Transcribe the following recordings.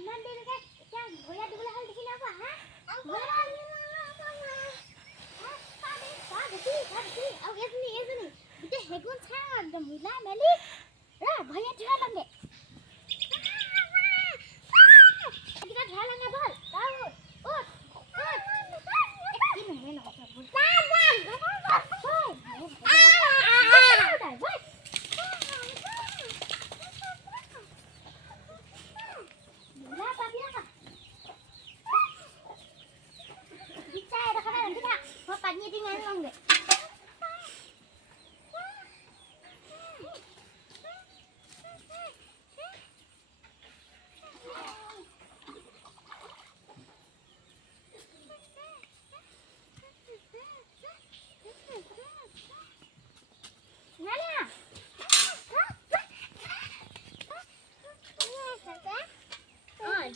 ইমান দেৰিলৈকে এতিয়া ভৰিয়া দিবলৈ হ'ল দেখি নাপা হা আৰু এজনী গোটেই হেগুন চাই একদম মিলাই মেলি ৰা ভৰিয়া ধৰা লাগে কিটা ধৰা লাগে বল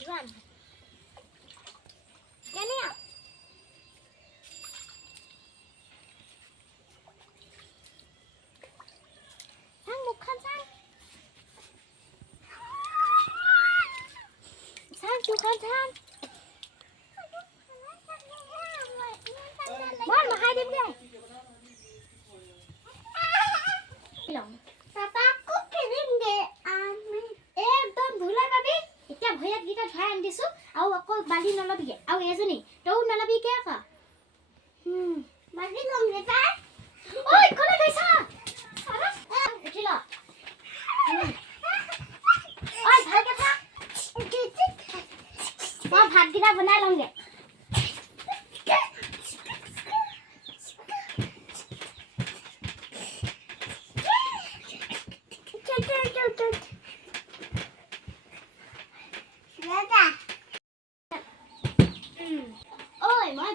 Run. Get out. Sang một khăn sang. Sang chú khăn sang. Bon mà hai đêm đây. Lòng. Papa cook cái đêm để Aami. Em tôm thử lại baby. এতিয়া ভয়াত গিটা ধৰাই আনি দিছো আৰু আকৌ বালি নলবিগে আৰু এজনী তও নলবিগে আকা বালি লম ৰে তাই ওই কোনে গৈছা উঠিল ওই ভালকে থাক মই ভাত গিটা বনাই লমগে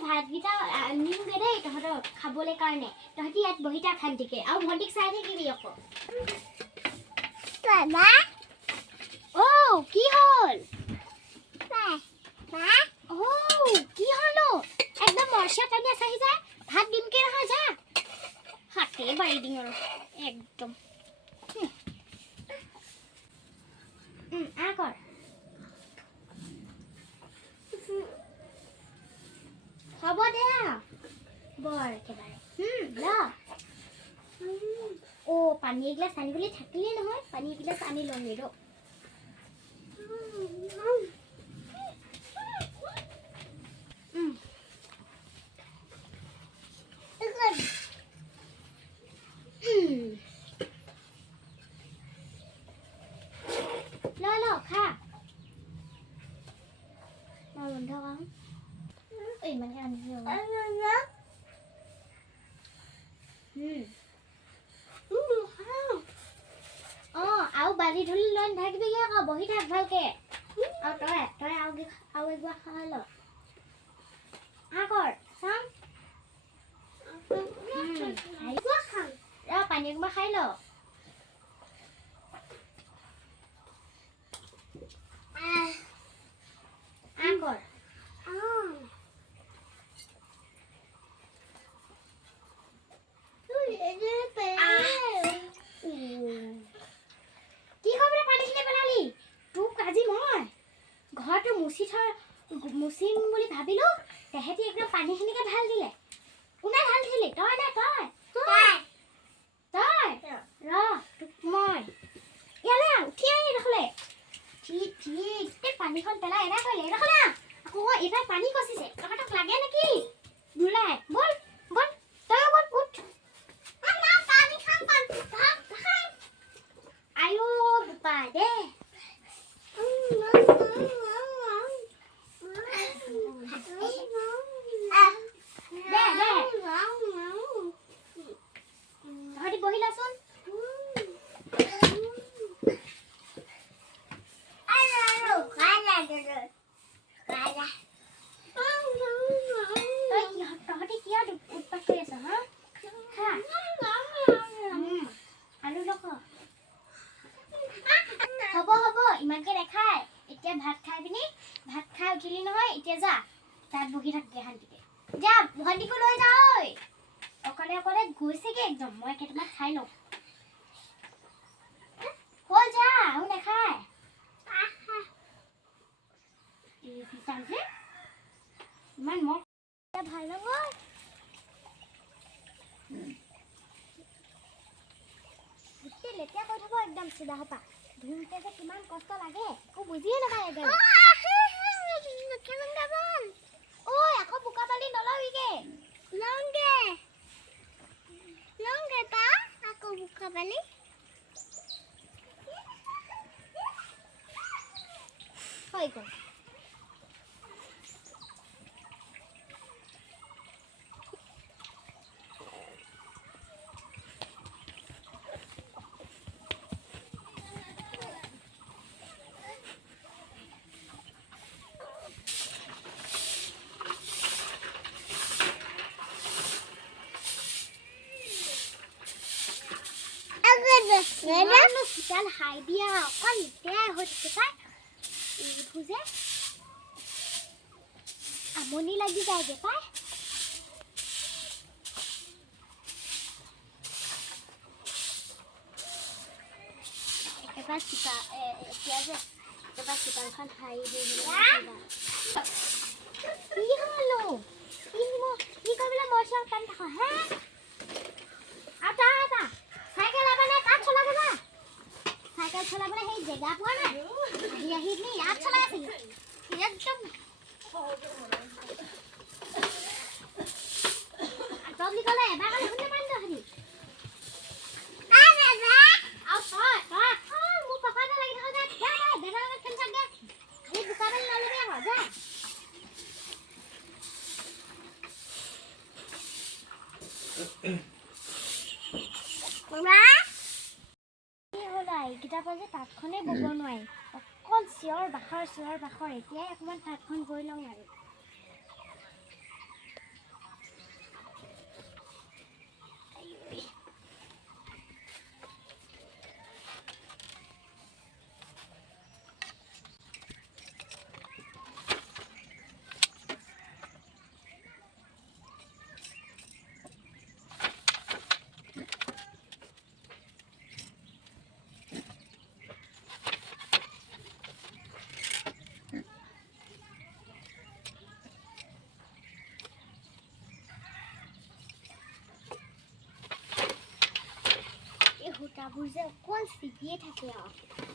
ভাতগিটা নিমগে দেই তহঁতৰ খাবলৈ কাৰণে তহঁতি ইয়াত বহিটা খান্তিকে আৰু ভণ্টিক চাই থাকিবি আকৌ বাবা ও কি হ'ল মা ও কি হলো একদম মৰচা টানি আহি যা ভাত দিমকে নহয় যা হাতে বাৰি দিম আৰু একদম আকৰ হ'ব দে বৰ একেবাৰে ল ও পানী এগিলাছ আনিবলৈ থাকিলে নহয় পানী এগিলাছ আনি লওঁগে ৰ ল খা বন্ধ কাম এই মানে আনি আৰু বালি ধুলি লৈ নাথাকিবি আকৌ বহি থাক ভালকে আৰু তই আৰু একবাৰ খাই ল আকৰ চাম পানী একবাৰ খাই ল আকৰ কি খবৰে পানীখিনি পেলালি তোক আজি মই ঘৰটো মুচিম বুলি ভাবিলো তেহেঁতি একদম পানীখিনিকে ঢাল দিলে কোনে ঢাল দিলি তই নে তই ৰ তোক মই ইয়ালে উঠি আহি দেখলে ঠিক পানীখন পেলাই এনে কৰিলে দেখলে আকৌ এইবাৰ পানী কচিছে তহঁতক লাগে নেকি নোলাই বল বল তই বল উঠ আয়ো বোপা দে তহঁতি বহিলাচোন তহঁতি কিয় উৎপাত কৰি আছ হা আলু লক হ'ব ইমানকে দেখাই এতিয়া ভাত খাই পিনি ভাত খাই উঠিলি নহয় এতিয়া যা তাত বহি থাকগে শান্তিকে যা ভণ্টিকো লৈ যা ঐ অকলে অকলে গৈছেগে একদম মই কেইটামান খাই লওঁ হ'ল যা আৰু নেখায় ইমান মহ ভাল নহয় গোটেই লেতেৰা কৰি থব একদম চিধা হোপা ধুওঁতে যে কিমান কষ্ট লাগে একো বুজিয়ে নাপায় একদম ঐ আকৌ বোকা পালি নলবিগে লওঁগে তা আকৌ বোকা পালি হৈ গ'ল চোতাল হাই দিয়া অকল লেতেৰাই হৈ থাকে তাই এইবোৰ যে আমনি লাগি যায়গে পাই একেবাৰে এতিয়া যে একেবাৰে চোতালখন হাৰি দি কি হলো কি কৰিবলৈ মই চব কাম থাকো হে আটা চাইকেল আবানে কাঠ চলাবে না সাইকেল চলাবলে সেই জেগা পোৱা নাই আহি নি ইয়াত চলাই আছে একদম তবলি কলে এবাৰ কলে শুনে পাৰি নহলি মোৰ পকাতে লাগি থকা যায় বেনা খেল চাগে এই দোকানে নলবি আকৌ যা এইকেইটা যে তাঁতখনেই বব নোৱাৰি অকল চিঞৰ বাখৰ এতিয়াই অকণমান তাঁতখন বৈ লওঁ আৰু সূতাবোৰ যে অকল চিটিয়ে থাকে আৰু